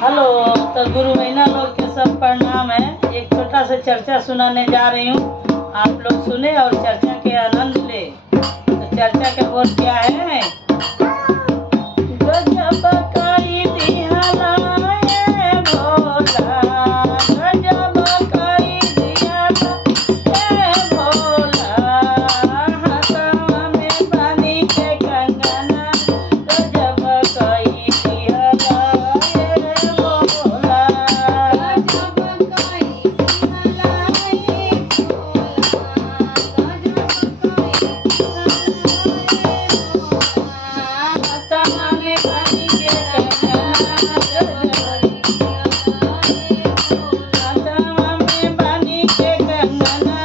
Hello. तो गुरु महीना लोग के सब प्रणाम है। एक छोटा सा चर्चा सुनाने जा रही हूँ, आप लोग सुने और चर्चा के आनंद ले। तो चर्चा का बोल क्या है? गजब कई दिहला ये भोला, गजब कई दिहला ये भोला, हाथवा में पानी के कंगना, गजब कई दिहला ये भोला, गजब कई दिहला ये भोला, गजब कई हाथवा में पानी के कंगना, हाथवा में पानी के कंगना,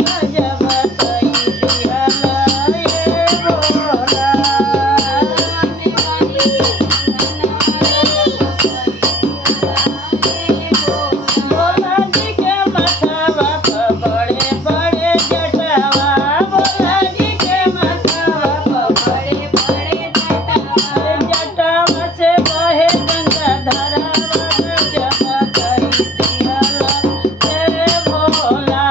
गजब कई दिहला ये भोला। भोला जी के माथवा पर बड़े बड़े जटवा, भोला जी के माथवा पर बड़े बड़े जटवा, जटवा से बहे गंगा धारावा, गजब कई दिहला ये भोला,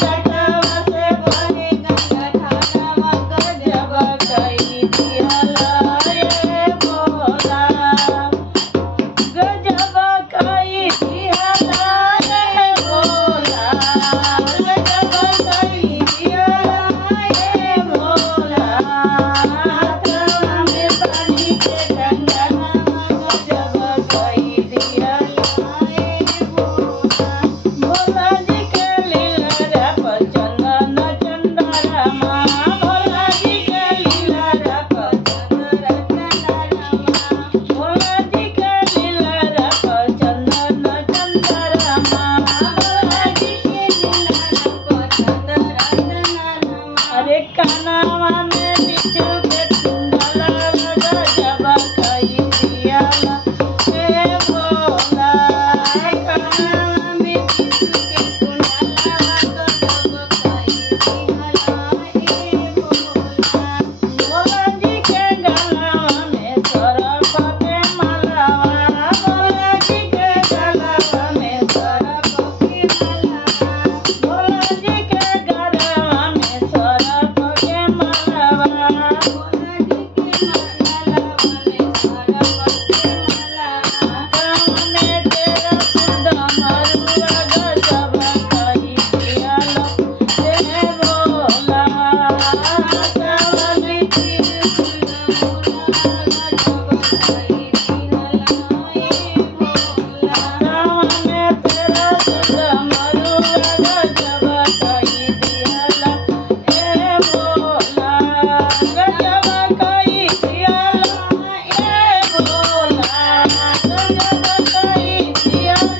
जटवा से बहे गंगा धारावा, गजब कई दिहला ये भोला, गजब कई दिहला ये भोला, गजब कई दिहला ये भोला, हाथवा में पानी के कंगना, गजब कई दिहला ये भोला। भोला जी के लीला पर चंदन चंदनमा, भोला जी के लीला पर चंदन चंदनमा, भोला जी के लीला पर चंदन चंदनमा, भोला जी के लीला पर चंदन चंदनमा। अरे कानवा में बिच्छू के कुंडला, गजब कई दिहला ये भोला, कानवा में बिच्छू के कुंडला, गजब कई दिहला ये भोला। भोला जी के गलवा में सरफ के मालावा, भोला जी के गलवा में सरफ के मालावा, भोला जी के गलवा में सरफ के मालावा, भोला जी के गलवा में सरफ के मालावा। गाँव में तेरा खुद मरुआ, गजब कई दिहला ये भोला, हाथवा में त्रिशूल मुड़ा, गजब कई दिहला ये भोला। गाँव में तेरा खुद मरुआ, गजब कई दिहला ये भोला, गजब कई दिहला ये भोला, गजब कई दिहला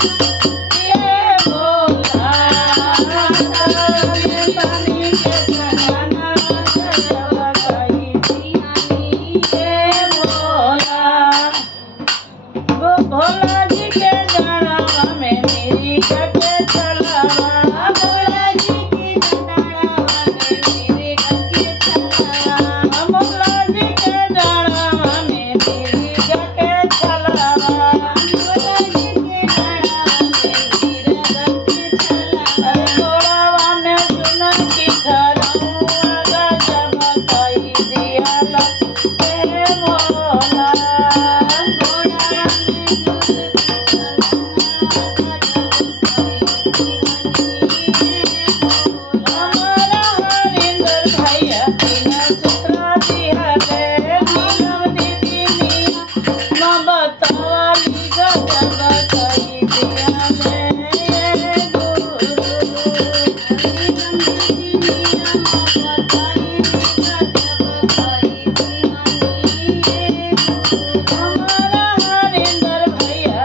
ये भोला, हाथवा में पानी के कंगना, गजब कई दिहला ये भोला। वो भोला जी के जड़वा में मेरी के चलावा, भोला जी की जड़वा में मेरी के चलावा, भोला जी के जड़वा में मेरी के चलावा, भोला जी के जड़वा में मेरी के चलावा। गोड़वा में सुना की खरौआ, गजब कई दिहला ये भोला, गोड़वा में हमारा हरिंदर भैया तीन सूत्रा दिहले, नीलम दीदी मिया न बतावली, गजब कई दिहले ये गुरु, नीलम दीदी मिया न बताई, गजब कई दिहले ये गुरु। हमारा हरिंदर भैया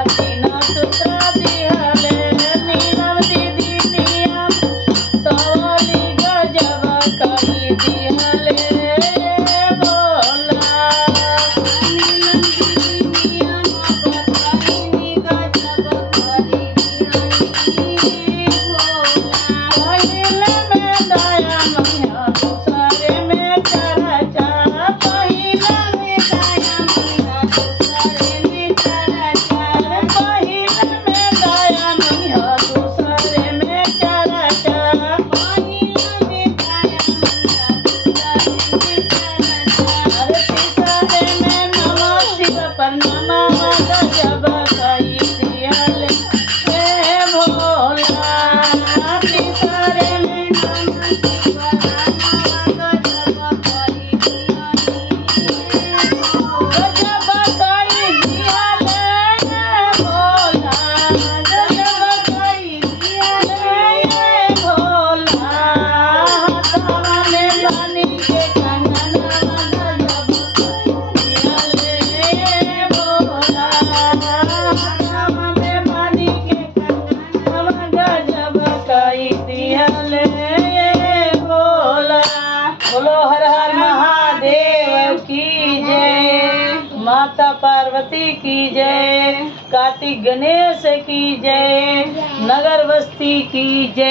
कंगनवा गजब कई दिहले हे भोला तीसरे में गजब कई दिहले हे भोला गजब कई दिहले हे भोला हाथवा में बानी के कंगनवा गजब दिहले हे भोला हाथवा में बानी के कंगनवा गजब कई दिहले हे भोला। बोलो हर हर महादेव की जय, माता पार्वती की जय, कार्तिक गणेश की जय, नगर बस्ती की जय।